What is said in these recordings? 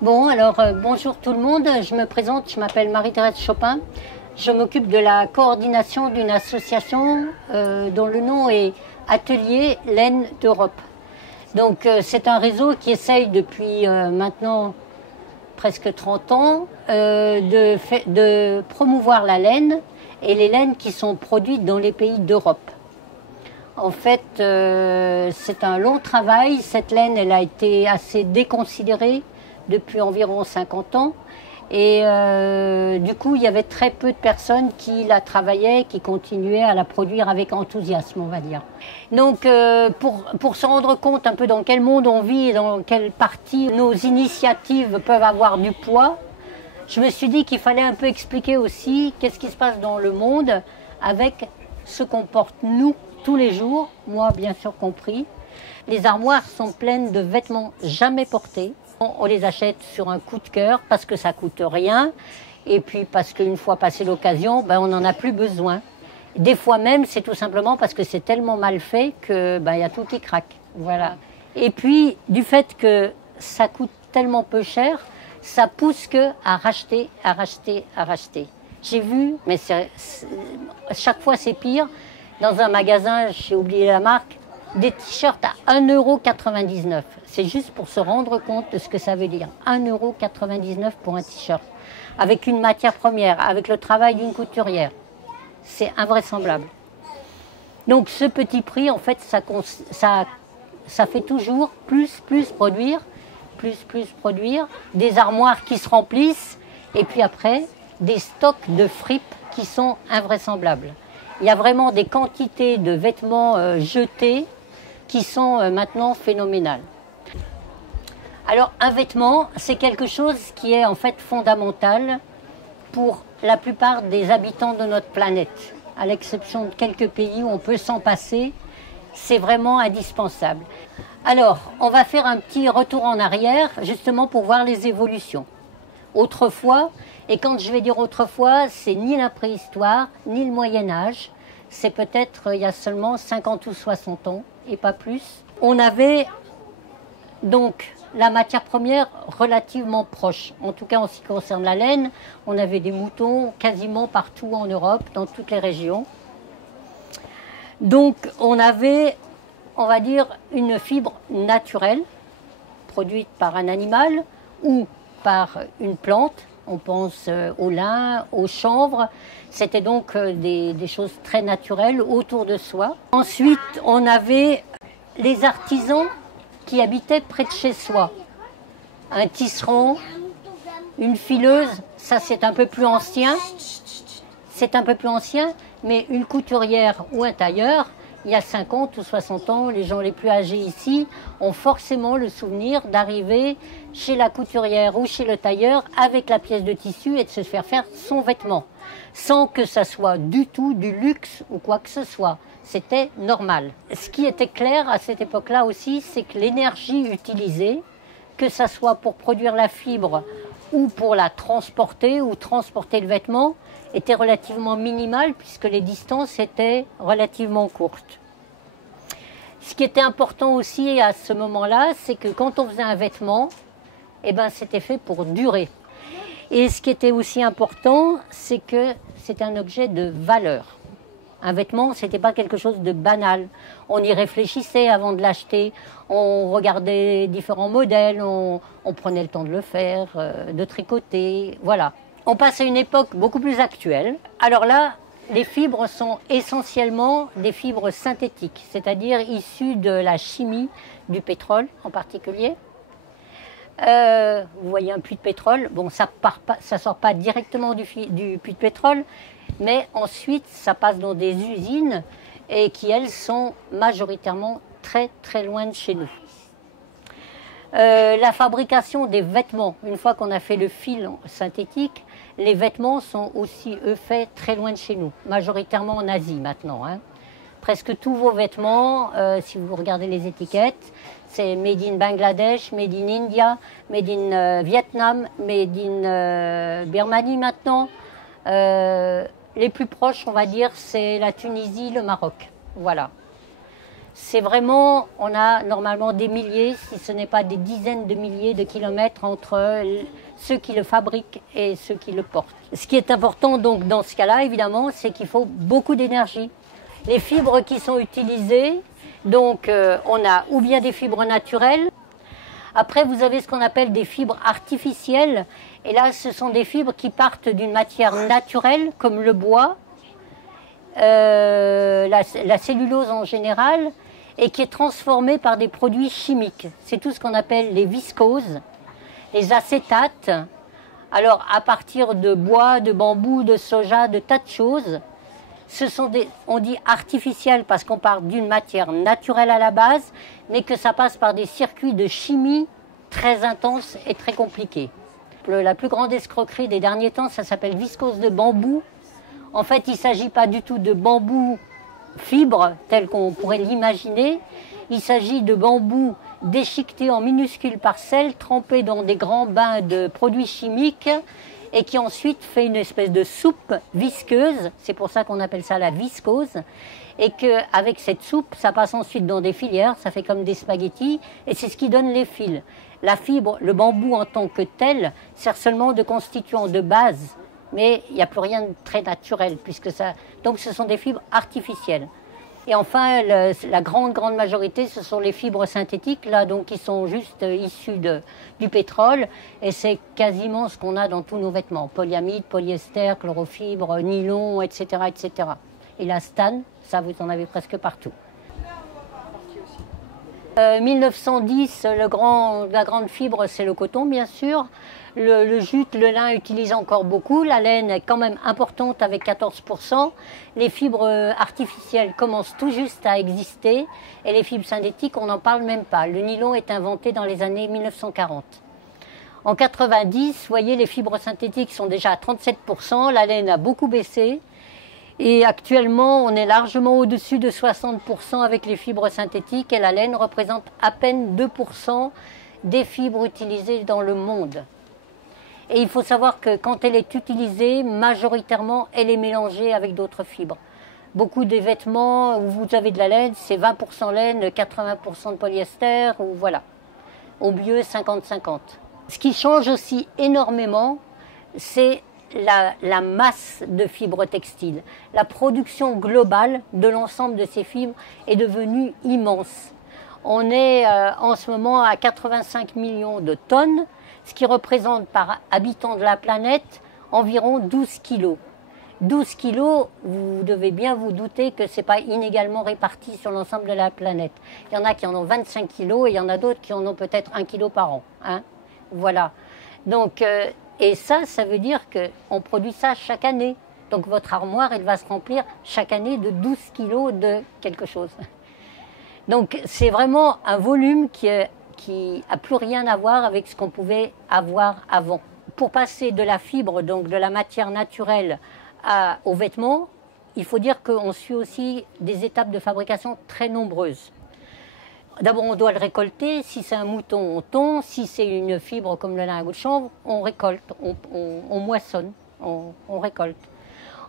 Bon, alors bonjour tout le monde, je me présente, je m'appelle Marie-Thérèse Chopin. Je m'occupe de la coordination d'une association dont le nom est Atelier Laine d'Europe. Donc c'est un réseau qui essaye depuis maintenant presque 30 ans de promouvoir la laine et les laines qui sont produites dans les pays d'Europe. En fait, c'est un long travail. Cette laine, elle a été assez déconsidérée depuis environ 50 ans. Et du coup, il y avait très peu de personnes qui la travaillaient, qui continuaient à la produire avec enthousiasme, on va dire. Donc, pour se rendre compte un peu dans quel monde on vit et dans quelle partie nos initiatives peuvent avoir du poids, je me suis dit qu'il fallait un peu expliquer aussi qu'est-ce qui se passe dans le monde avec ce qu'on porte nous tous les jours, moi bien sûr compris. Les armoires sont pleines de vêtements jamais portés. On les achète sur un coup de cœur parce que ça coûte rien et puis parce qu'une fois passé l'occasion, on n'en a plus besoin. Des fois même, c'est tout simplement parce que c'est tellement mal fait que y a tout qui craque. Voilà. Et puis, du fait que ça coûte tellement peu cher, ça pousse que à racheter, à racheter, à racheter. J'ai vu, mais chaque fois c'est pire, dans un magasin, j'ai oublié la marque, des t-shirts à 1,99 €. C'est juste pour se rendre compte de ce que ça veut dire. 1,99 € pour un t-shirt. Avec une matière première, avec le travail d'une couturière. C'est invraisemblable. Donc ce petit prix, en fait, ça fait toujours plus produire, plus produire, des armoires qui se remplissent, et puis après, des stocks de fripes qui sont invraisemblables. Il y a vraiment des quantités de vêtements jetés qui sont maintenant phénoménales. Alors un vêtement, c'est quelque chose qui est en fait fondamental pour la plupart des habitants de notre planète. À l'exception de quelques pays où on peut s'en passer, c'est vraiment indispensable. Alors, on va faire un petit retour en arrière, justement pour voir les évolutions. Autrefois, et quand je vais dire autrefois, c'est ni la préhistoire, ni le Moyen-Âge, c'est peut-être il y a seulement 50 ou 60 ans, et pas plus. On avait donc la matière première relativement proche. En tout cas, en ce qui concerne la laine, on avait des moutons quasiment partout en Europe, dans toutes les régions. Donc, on avait, on va dire, une fibre naturelle, produite par un animal ou par une plante. On pense au lin, au chanvre. C'était donc des choses très naturelles autour de soi. Ensuite, on avait les artisans qui habitaient près de chez soi. Un tisserand, une fileuse, ça c'est un peu plus ancien. C'est un peu plus ancien, mais une couturière ou un tailleur, il y a 50 ou 60 ans, les gens les plus âgés ici ont forcément le souvenir d'arriver chez la couturière ou chez le tailleur avec la pièce de tissu et de se faire son vêtement, sans que ça soit du tout du luxe ou quoi que ce soit. C'était normal. Ce qui était clair à cette époque-là aussi, c'est que l'énergie utilisée, que ça soit pour produire la fibre ou pour la transporter ou transporter le vêtement, était relativement minimale puisque les distances étaient relativement courtes. Ce qui était important aussi à ce moment-là, c'est que quand on faisait un vêtement, c'était fait pour durer. Et ce qui était aussi important, c'est que c'était un objet de valeur. Un vêtement, ce n'était pas quelque chose de banal. On y réfléchissait avant de l'acheter, on regardait différents modèles, on prenait le temps de le faire, de tricoter, voilà. On passe à une époque beaucoup plus actuelle. Alors là, les fibres sont essentiellement des fibres synthétiques, c'est-à-dire issues de la chimie du pétrole en particulier. Vous voyez un puits de pétrole, bon, ça sort pas directement du puits de pétrole, mais ensuite ça passe dans des usines et qui, elles, sont majoritairement très loin de chez nous. La fabrication des vêtements, une fois qu'on a fait le fil synthétique, les vêtements sont aussi, eux, faits très loin de chez nous, majoritairement en Asie maintenant. Presque tous vos vêtements, si vous regardez les étiquettes, c'est made in Bangladesh, made in India, made in Vietnam, made in Birmanie maintenant. Les plus proches, on va dire, c'est la Tunisie, le Maroc. Voilà. C'est vraiment, on a normalement des milliers, si ce n'est pas des dizaines de milliers de kilomètres entre ceux qui le fabriquent et ceux qui le portent. Ce qui est important donc dans ce cas-là, évidemment, c'est qu'il faut beaucoup d'énergie. Les fibres qui sont utilisées, donc on a ou bien des fibres naturelles. Après, vous avez ce qu'on appelle des fibres artificielles. Et là, ce sont des fibres qui partent d'une matière naturelle, comme le bois, la cellulose en général, et qui est transformée par des produits chimiques. C'est tout ce qu'on appelle les viscoses, les acétates. Alors, à partir de bois, de bambou, de soja, de tas de choses, on dit artificielles parce qu'on part d'une matière naturelle à la base, mais que ça passe par des circuits de chimie très intenses et très compliqués. La plus grande escroquerie des derniers temps, ça s'appelle viscose de bambou. En fait, il ne s'agit pas du tout de bambou fibre, tel qu'on pourrait l'imaginer. Il s'agit de bambou déchiqueté en minuscules parcelles, trempé dans des grands bains de produits chimiques et qui ensuite fait une espèce de soupe visqueuse. C'est pour ça qu'on appelle ça la viscose. Et qu'avec cette soupe, ça passe ensuite dans des filières, ça fait comme des spaghettis, et c'est ce qui donne les fils. La fibre, le bambou en tant que tel, sert seulement de constituant de base, mais il n'y a plus rien de très naturel, puisque ça. Donc ce sont des fibres artificielles. Et enfin, la grande majorité, ce sont les fibres synthétiques, là, donc qui sont juste issues du pétrole, et c'est quasiment ce qu'on a dans tous nos vêtements. Polyamide, polyester, chlorofibre, nylon, etc., etc. Et la stane, ça vous en avez presque partout. 1910, la grande fibre, c'est le coton, bien sûr. Le jute, le lin utilise encore beaucoup. La laine est quand même importante avec 14%. Les fibres artificielles commencent tout juste à exister. Et les fibres synthétiques, on n'en parle même pas. Le nylon est inventé dans les années 1940. En 90, vous voyez, les fibres synthétiques sont déjà à 37%. La laine a beaucoup baissé. Et actuellement, on est largement au-dessus de 60% avec les fibres synthétiques et la laine représente à peine 2% des fibres utilisées dans le monde. Et il faut savoir que quand elle est utilisée, majoritairement, elle est mélangée avec d'autres fibres. Beaucoup des vêtements où vous avez de la laine, c'est 20% laine, 80% de polyester, ou voilà. Au mieux, 50-50. Ce qui change aussi énormément, c'est la masse de fibres textiles. La production globale de l'ensemble de ces fibres est devenue immense. On est en ce moment à 85 millions de tonnes, ce qui représente par habitant de la planète environ 12 kilos. 12 kilos, vous devez bien vous douter que ce n'est pas inégalement réparti sur l'ensemble de la planète. Il y en a qui en ont 25 kilos et il y en a d'autres qui en ont peut-être 1 kilo par an. Hein, voilà. Donc, et ça veut dire qu'on produit ça chaque année. Donc votre armoire, elle va se remplir chaque année de 12 kilos de quelque chose. Donc c'est vraiment un volume qui a plus rien à voir avec ce qu'on pouvait avoir avant. Pour passer de la fibre, donc de la matière naturelle aux vêtements, il faut dire qu'on suit aussi des étapes de fabrication très nombreuses. D'abord, on doit le récolter. Si c'est un mouton, on tond. Si c'est une fibre comme le lingot de chanvre, on récolte, on moissonne, on récolte.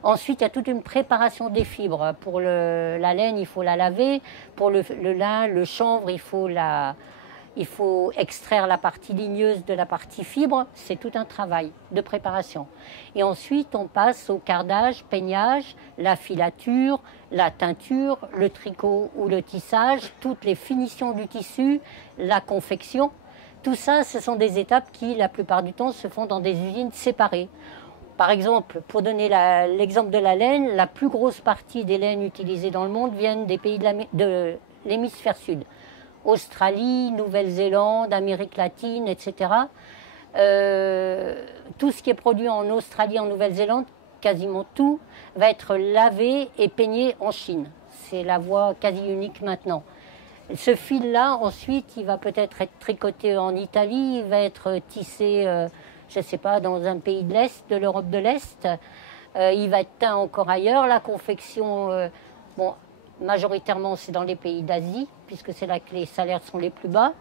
Ensuite, il y a toute une préparation des fibres. Pour la laine, il faut la laver. Pour le lin, le chanvre, il faut extraire la partie ligneuse de la partie fibre. C'est tout un travail de préparation. Et ensuite, on passe au cardage, peignage, la filature, la teinture, le tricot ou le tissage, toutes les finitions du tissu, la confection. Tout ça, ce sont des étapes qui, la plupart du temps, se font dans des usines séparées. Par exemple, pour donner l'exemple de la laine, la plus grosse partie des laines utilisées dans le monde viennent des pays de l'hémisphère sud. Australie, Nouvelle-Zélande, Amérique latine, etc. Tout ce qui est produit en Australie, en Nouvelle-Zélande, quasiment tout, va être lavé et peigné en Chine. C'est la voie quasi unique maintenant. Ce fil-là, ensuite, il va peut-être être tricoté en Italie, il va être tissé, je ne sais pas, dans un pays de l'Est, de l'Europe de l'Est. Il va être teint encore ailleurs. La confection, bon, majoritairement, c'est dans les pays d'Asie, puisque c'est là que les salaires sont les plus bas.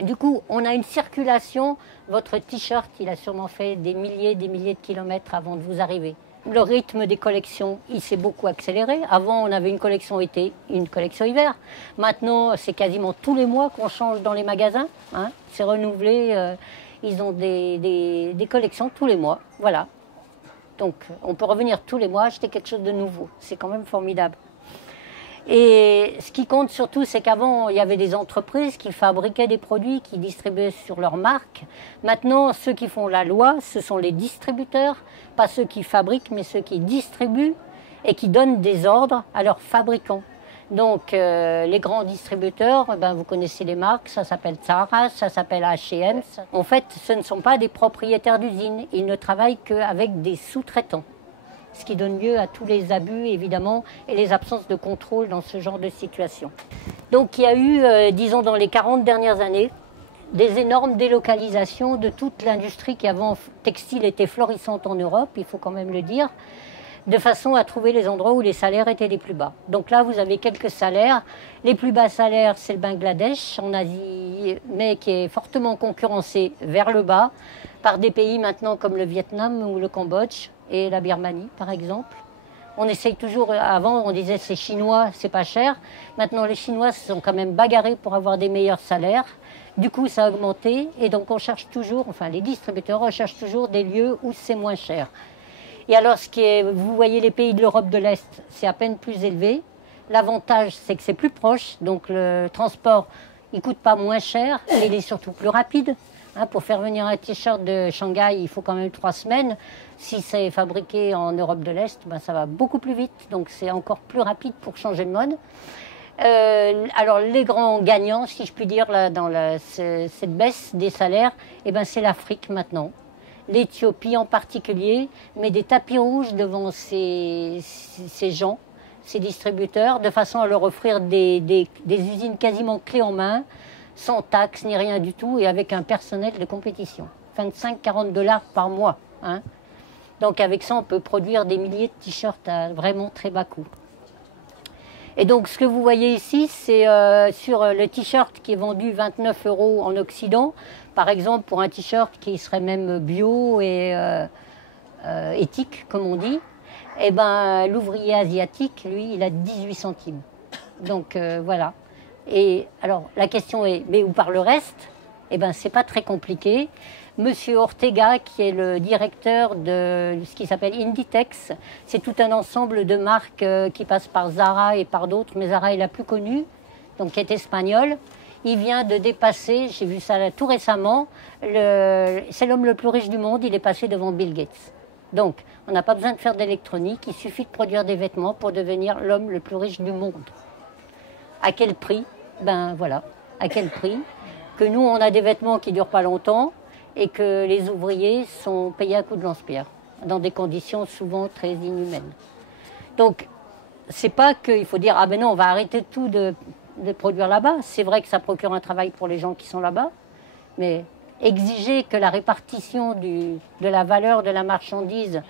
Du coup, on a une circulation. Votre t-shirt, il a sûrement fait des milliers de kilomètres avant de vous arriver. le rythme des collections, il s'est beaucoup accéléré. Avant, on avait une collection été, une collection hiver. Maintenant, c'est quasiment tous les mois qu'on change dans les magasins. Hein. C'est renouvelé. Ils ont des collections tous les mois. Voilà. Donc, on peut revenir tous les mois acheter quelque chose de nouveau. C'est quand même formidable. Et ce qui compte surtout, c'est qu'avant, il y avait des entreprises qui fabriquaient des produits, qui distribuaient sur leur marque. Maintenant, ceux qui font la loi, ce sont les distributeurs, pas ceux qui fabriquent, mais ceux qui distribuent et qui donnent des ordres à leurs fabricants. Donc, les grands distributeurs, ben, vous connaissez les marques, ça s'appelle Zara, ça s'appelle H&M. En fait, ce ne sont pas des propriétaires d'usines, ils ne travaillent qu'avec des sous-traitants. Ce qui donne lieu à tous les abus, évidemment, et les absences de contrôle dans ce genre de situation. Donc il y a eu, disons, dans les 40 dernières années, des énormes délocalisations de toute l'industrie qui avant textile était florissante en Europe, il faut quand même le dire, de façon à trouver les endroits où les salaires étaient les plus bas. Donc là, vous avez quelques salaires. Les plus bas salaires, c'est le Bangladesh, en Asie, mais qui est fortement concurrencé vers le bas par des pays maintenant comme le Vietnam ou le Cambodge et la Birmanie, par exemple. On essaye toujours, avant on disait c'est chinois, c'est pas cher. Maintenant les Chinois se sont quand même bagarrés pour avoir des meilleurs salaires. Du coup ça a augmenté et donc on cherche toujours, enfin les distributeurs recherchent toujours des lieux où c'est moins cher. Et alors vous voyez les pays de l'Europe de l'Est, c'est à peine plus élevé. L'avantage c'est que c'est plus proche, donc le transport il coûte pas moins cher, mais il est surtout plus rapide. Hein, pour faire venir un t-shirt de Shanghai, il faut quand même 3 semaines. Si c'est fabriqué en Europe de l'Est, ben ça va beaucoup plus vite. Donc c'est encore plus rapide pour changer de mode. Alors les grands gagnants, si je puis dire, là, dans cette baisse des salaires, eh ben, c'est l'Afrique maintenant. L'Éthiopie en particulier met des tapis rouges devant ces gens, ces distributeurs, de façon à leur offrir des usines quasiment clés en main, sans taxes ni rien du tout, et avec un personnel de compétition. 25-40 $ par mois. Hein. Donc avec ça, on peut produire des milliers de t-shirts à vraiment très bas coût. Et donc ce que vous voyez ici, c'est sur le t-shirt qui est vendu 29 € en Occident, par exemple pour un t-shirt qui serait même bio et éthique, comme on dit, et ben l'ouvrier asiatique, lui, il a 18 centimes. Donc voilà. Et alors, la question est, mais où part le reste? Eh bien, c'est pas très compliqué. Monsieur Ortega, qui est le directeur de ce qui s'appelle Inditex, c'est tout un ensemble de marques qui passent par Zara et par d'autres, mais Zara est la plus connue, donc qui est espagnole. Il vient de dépasser, j'ai vu ça là, tout récemment, c'est l'homme le plus riche du monde, il est passé devant Bill Gates. Donc, on n'a pas besoin de faire d'électronique, il suffit de produire des vêtements pour devenir l'homme le plus riche du monde. À quel prix? Ben voilà, à quel prix? Que nous, on a des vêtements qui ne durent pas longtemps et que les ouvriers sont payés à coups de lance-pierre, dans des conditions souvent très inhumaines. Donc, c'est pas qu'il faut dire, ah ben non, on va arrêter tout de produire là-bas. C'est vrai que ça procure un travail pour les gens qui sont là-bas, mais exiger que la répartition de la valeur de la marchandise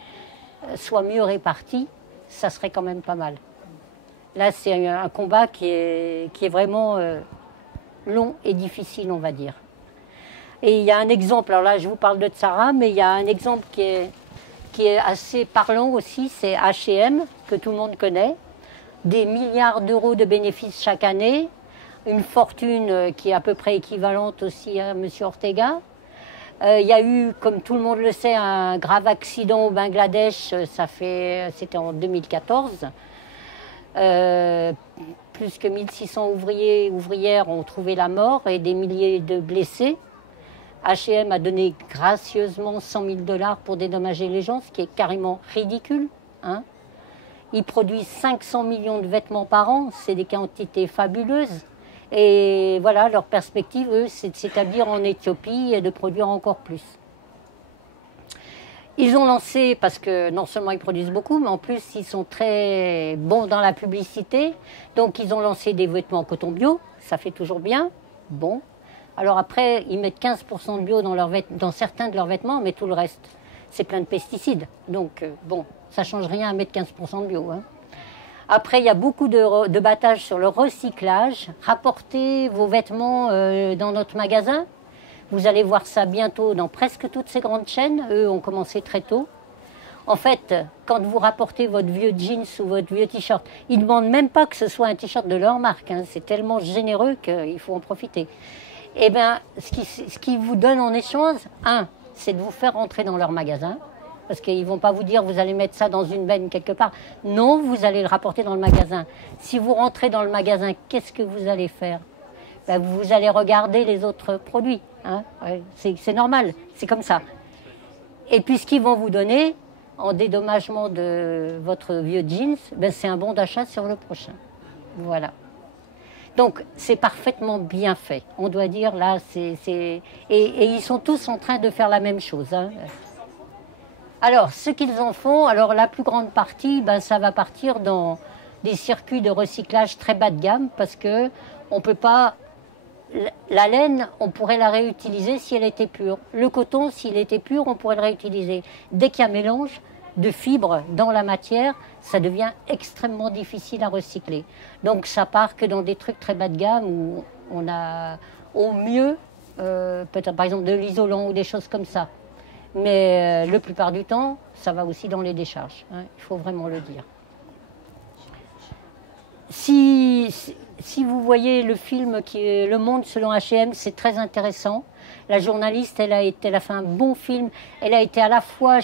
soit mieux répartie, ça serait quand même pas mal. Là, c'est un combat qui est vraiment long et difficile, on va dire. Et il y a un exemple, alors là, je vous parle de Zara, mais il y a un exemple qui est assez parlant aussi, c'est H&M, que tout le monde connaît. Des milliards d'euros de bénéfices chaque année, une fortune qui est à peu près équivalente aussi à M. Ortega. Il y a eu, comme tout le monde le sait, un grave accident au Bangladesh, c'était en 2014. Plus que 1600 ouvriers et ouvrières ont trouvé la mort et des milliers de blessés. H&M a donné gracieusement 100 000 $ pour dédommager les gens, ce qui est carrément ridicule. Hein. Ils produisent 500 millions de vêtements par an, c'est des quantités fabuleuses. Et voilà, leur perspective, eux, c'est de s'établir en Éthiopie et de produire encore plus. Ils ont lancé, parce que non seulement ils produisent beaucoup, mais en plus ils sont très bons dans la publicité. Donc ils ont lancé des vêtements en coton bio, ça fait toujours bien. Bon. Alors après, ils mettent 15% de bio dans certains de leurs vêtements, mais tout le reste, c'est plein de pesticides. Donc bon, ça ne change rien à mettre 15% de bio. Hein. Après, il y a beaucoup de battage sur le recyclage. Rapportez vos vêtements dans notre magasin. Vous allez voir ça bientôt dans presque toutes ces grandes chaînes. Eux ont commencé très tôt. En fait, quand vous rapportez votre vieux jeans ou votre vieux t-shirt, ils ne demandent même pas que ce soit un t-shirt de leur marque. Hein. C'est tellement généreux qu'il faut en profiter. Eh bien, ce qu'ils vous donnent en échange, c'est de vous faire rentrer dans leur magasin. Parce qu'ils ne vont pas vous dire, vous allez mettre ça dans une benne quelque part. Non, vous allez le rapporter dans le magasin. Si vous rentrez dans le magasin, qu'est-ce que vous allez faire? Ben, vous allez regarder les autres produits. Hein. Ouais, c'est normal, c'est comme ça. Et puis ce qu'ils vont vous donner, en dédommagement de votre vieux jeans, ben, c'est un bon d'achat sur le prochain. Voilà. Donc c'est parfaitement bien fait. On doit dire, là, et ils sont tous en train de faire la même chose. Hein. Alors, ce qu'ils en font, alors la plus grande partie, ben, ça va partir dans des circuits de recyclage très bas de gamme parce que on peut pas. La laine, on pourrait la réutiliser si elle était pure. Le coton, s'il était pur, on pourrait le réutiliser. Dès qu'il y a mélange de fibres dans la matière, ça devient extrêmement difficile à recycler. Donc ça part que dans des trucs très bas de gamme où on a au mieux, peut-être par exemple de l'isolant ou des choses comme ça. Mais la plupart du temps, ça va aussi dans les décharges. Hein, il faut vraiment le dire. Si vous voyez le film qui est Le Monde selon H&M, c'est très intéressant. La journaliste, elle a fait un bon film. Elle a été à la fois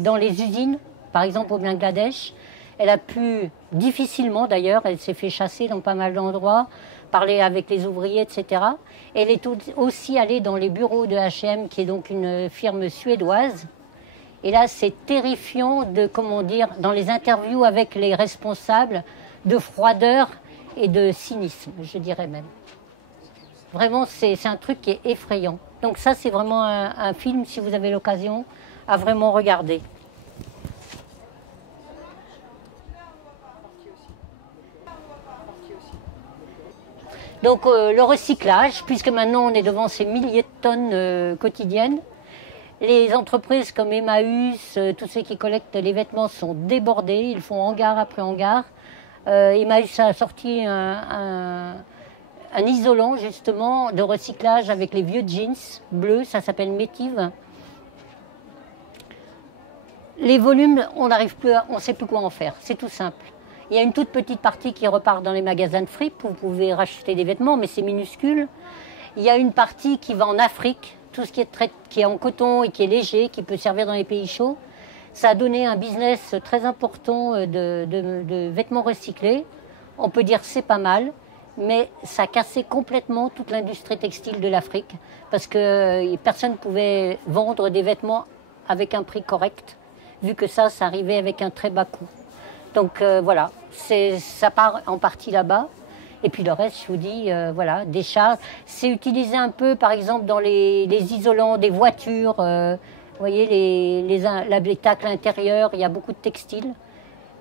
dans les usines, par exemple au Bangladesh. Elle a pu, difficilement d'ailleurs, elle s'est fait chasser dans pas mal d'endroits, parler avec les ouvriers, etc. Elle est aussi allée dans les bureaux de H&M, qui est donc une firme suédoise. Et là, c'est terrifiant dans les interviews avec les responsables, de froideur et de cynisme, je dirais même. Vraiment, c'est un truc qui est effrayant. Donc ça, c'est vraiment un film, si vous avez l'occasion, à vraiment regarder. Donc le recyclage, puisque maintenant on est devant ces milliers de tonnes quotidiennes, les entreprises comme Emmaüs, tous ceux qui collectent les vêtements sont débordés, ils font hangar après hangar. Emmaüs a sorti un isolant justement de recyclage avec les vieux jeans bleus, ça s'appelle Métive. Les volumes, on ne sait plus quoi en faire, c'est tout simple. Il y a une toute petite partie qui repart dans les magasins de fripe, vous pouvez racheter des vêtements, mais c'est minuscule. Il y a une partie qui va en Afrique, tout ce qui est en coton et qui est léger, qui peut servir dans les pays chauds. Ça a donné un business très important de vêtements recyclés. On peut dire que c'est pas mal, mais ça a cassé complètement toute l'industrie textile de l'Afrique parce que personne ne pouvait vendre des vêtements avec un prix correct, vu que ça arrivait avec un très bas coût. Donc voilà, ça part en partie là-bas. Et puis le reste, je vous dis, voilà, des charges. C'est utilisé un peu, par exemple, dans les isolants des voitures. Vous voyez, les tacles intérieurs, il y a beaucoup de textiles.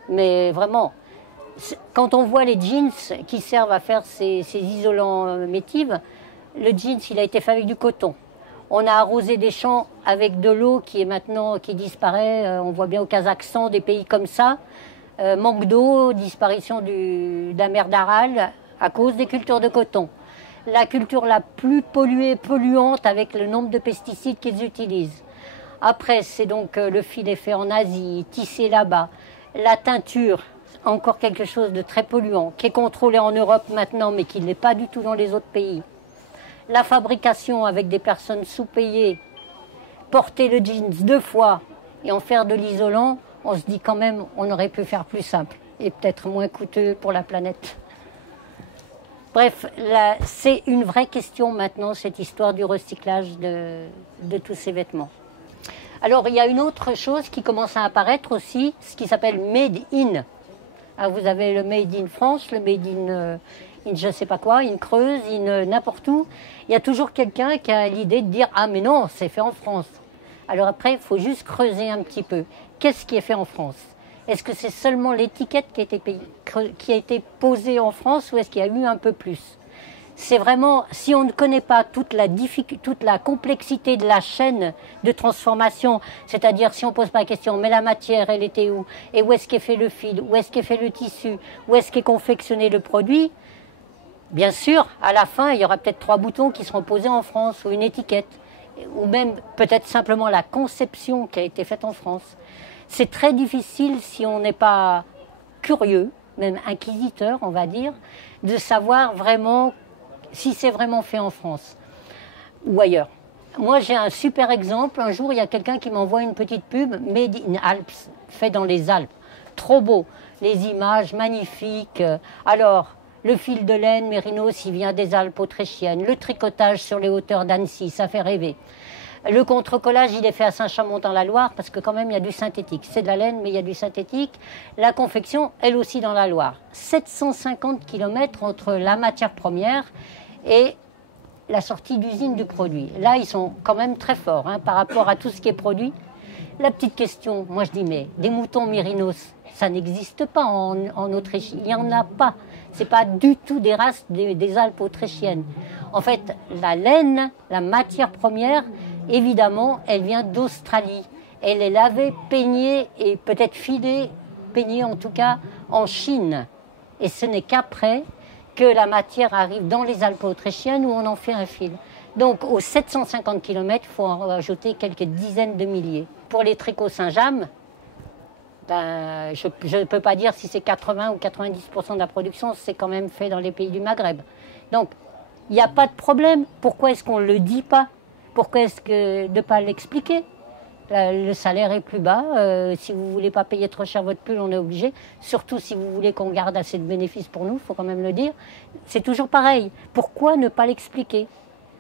Mais vraiment, quand on voit les jeans qui servent à faire ces isolants Métive, le jeans, il a été fait avec du coton. On a arrosé des champs avec de l'eau qui disparaît. On voit bien au Kazakhstan, des pays comme ça. Manque d'eau, disparition de la mer d'Aral à cause des cultures de coton. La culture la plus polluante avec le nombre de pesticides qu'ils utilisent. Après, c'est donc le fil est fait en Asie, tissé là-bas. La teinture, encore quelque chose de très polluant, qui est contrôlé en Europe maintenant, mais qui ne l'est pas du tout dans les autres pays. La fabrication avec des personnes sous-payées, porter le jeans 2 fois et en faire de l'isolant, on se dit quand même, on aurait pu faire plus simple et peut-être moins coûteux pour la planète. Bref, c'est une vraie question maintenant, cette histoire du recyclage de tous ces vêtements. Alors, il y a une autre chose qui commence à apparaître aussi, ce qui s'appelle Made in. Alors, vous avez le Made in France, le Made in je ne sais pas quoi, in Creuse, in n'importe où. Il y a toujours quelqu'un qui a l'idée de dire « Ah, mais non, c'est fait en France ». Alors après, il faut juste creuser un petit peu. Qu'est-ce qui est fait en France? Est-ce que c'est seulement l'étiquette qui a été posée en France ou est-ce qu'il y a eu un peu plus? C'est vraiment, si on ne connaît pas toute la complexité de la chaîne de transformation, c'est-à-dire si on ne pose pas la question, mais la matière, elle était où? Et où est-ce qu'est fait le fil? Où est-ce qu'est fait le tissu? Où est-ce qu'est confectionné le produit? Bien sûr, à la fin, il y aura peut-être 3 boutons qui seront posés en France ou une étiquette. Ou même peut-être simplement la conception qui a été faite en France. C'est très difficile si on n'est pas curieux, même inquisiteur, on va dire, de savoir vraiment si c'est vraiment fait en France ou ailleurs. Moi, j'ai un super exemple. Un jour, il y a quelqu'un qui m'envoie une petite pub Made in Alps, fait dans les Alpes. Trop beau, les images magnifiques. Alors, le fil de laine mérinos, il vient des Alpes autrichiennes. Le tricotage sur les hauteurs d'Annecy, ça fait rêver. Le contre-collage, il est fait à Saint-Chamond-dans-la-Loire, parce que quand même, il y a du synthétique. C'est de la laine, mais il y a du synthétique. La confection, elle aussi dans la Loire. 750 km entre la matière première et la sortie d'usine du produit. Là, ils sont quand même très forts par rapport à tout ce qui est produit. La petite question, moi je dis, mais des moutons mérinos, ça n'existe pas en Autriche. Il n'y en a pas. Ce n'est pas du tout des races des Alpes autrichiennes. En fait, la laine, la matière première, évidemment, elle vient d'Australie. Elle est lavée, peignée et peut-être filée, peignée en tout cas, en Chine. Et ce n'est qu'après que la matière arrive dans les Alpes autrichiennes où on en fait un fil. Donc, aux 750 km, il faut en rajouter quelques dizaines de milliers. Pour les tricots Saint-James, ben, je ne peux pas dire si c'est 80 ou 90% de la production, c'est quand même fait dans les pays du Maghreb. Donc, il n'y a pas de problème. Pourquoi est-ce qu'on ne le dit pas? Pourquoi est-ce que de ne pas l'expliquer? Le salaire est plus bas. Si vous ne voulez pas payer trop cher votre pull, on est obligé. Surtout si vous voulez qu'on garde assez de bénéfices pour nous, il faut quand même le dire. C'est toujours pareil. Pourquoi ne pas l'expliquer?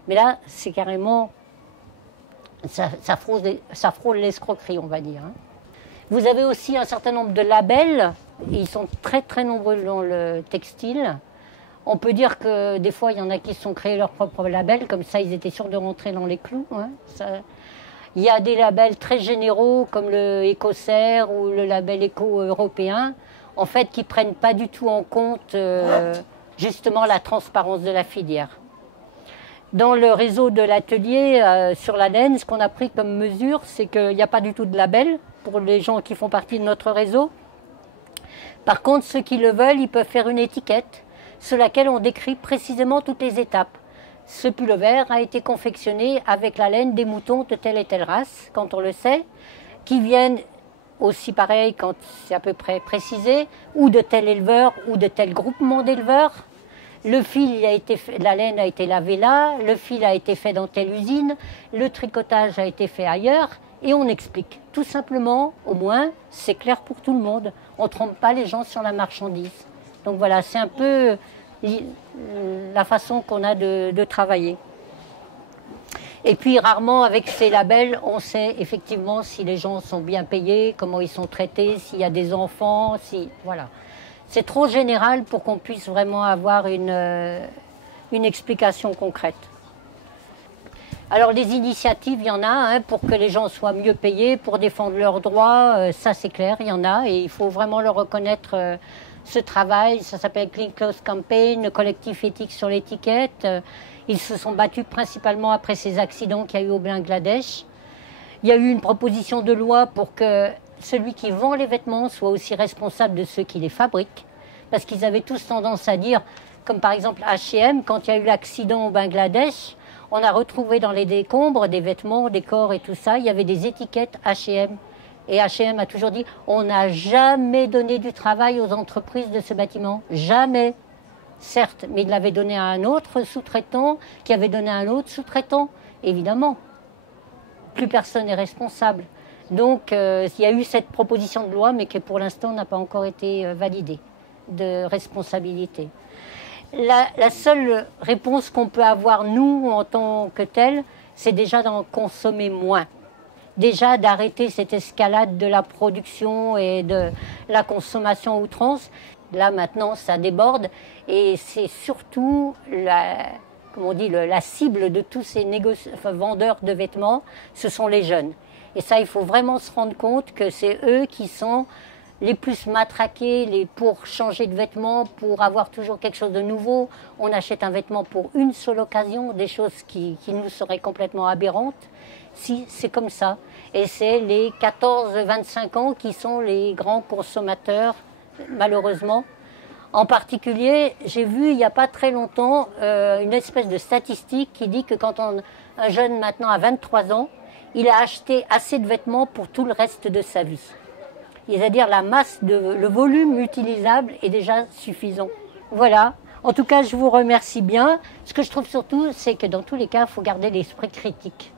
Mais là, c'est carrément... Ça frôle l'escroquerie, on va dire. Vous avez aussi un certain nombre de labels. Ils sont très très nombreux dans le textile. On peut dire que des fois, il y en a qui se sont créés leur propre label. Comme ça, ils étaient sûrs de rentrer dans les clous. Il y a des labels très généraux comme le Écossaire ou le label éco-européen, en fait, qui ne prennent pas du tout en compte justement la transparence de la filière. Dans le réseau de l'atelier sur la laine, ce qu'on a pris comme mesure, c'est qu'il n'y a pas du tout de label pour les gens qui font partie de notre réseau. Par contre, ceux qui le veulent, ils peuvent faire une étiquette sur laquelle on décrit précisément toutes les étapes. Ce pullover a été confectionné avec la laine des moutons de telle et telle race, quand on le sait, qui viennent aussi pareil quand c'est à peu près précisé, ou de tel éleveur ou de tel groupement d'éleveurs. Le fil, la laine a été lavée là, le fil a été fait dans telle usine, le tricotage a été fait ailleurs, et on explique. Tout simplement, au moins, c'est clair pour tout le monde. On ne trompe pas les gens sur la marchandise. Donc voilà, c'est un peu la façon qu'on a de travailler. Et puis rarement avec ces labels, on sait effectivement si les gens sont bien payés, comment ils sont traités, s'il y a des enfants, voilà. C'est trop général pour qu'on puisse vraiment avoir une explication concrète. Alors les initiatives, il y en a pour que les gens soient mieux payés, pour défendre leurs droits, ça c'est clair, il y en a et il faut vraiment leur reconnaître ce travail. Ça s'appelle Clean Clothes Campaign, le collectif éthique sur l'étiquette. Ils se sont battus principalement après ces accidents qu'il y a eu au Bangladesh. Il y a eu une proposition de loi pour que celui qui vend les vêtements soit aussi responsable de ceux qui les fabriquent, parce qu'ils avaient tous tendance à dire, comme par exemple H&M, quand il y a eu l'accident au Bangladesh, on a retrouvé dans les décombres des vêtements, des corps et tout ça, il y avait des étiquettes H&M. Et H&M a toujours dit, on n'a jamais donné du travail aux entreprises de ce bâtiment, jamais. Certes, mais il l'avait donné à un autre sous-traitant, qui avait donné à un autre sous-traitant, évidemment. Plus personne n'est responsable. Donc, il y a eu cette proposition de loi, mais qui pour l'instant n'a pas encore été validée, de responsabilité. La seule réponse qu'on peut avoir, nous, en tant que tel, c'est déjà d'en consommer moins. Déjà d'arrêter cette escalade de la production et de la consommation à outrance. Là, maintenant, ça déborde. Et c'est surtout la cible de tous ces vendeurs de vêtements, ce sont les jeunes. Et ça, il faut vraiment se rendre compte que c'est eux qui sont les plus matraqués pour changer de vêtements, pour avoir toujours quelque chose de nouveau. On achète un vêtement pour une seule occasion, des choses qui nous seraient complètement aberrantes. Si, c'est comme ça. Et c'est les 14-25 ans qui sont les grands consommateurs, malheureusement. En particulier, j'ai vu il n'y a pas très longtemps une espèce de statistique qui dit que quand un jeune maintenant a 23 ans, il a acheté assez de vêtements pour tout le reste de sa vie. c'est-à-dire le volume utilisable est déjà suffisant. Voilà. En tout cas, je vous remercie bien. Ce que je trouve surtout, c'est que dans tous les cas, il faut garder l'esprit critique.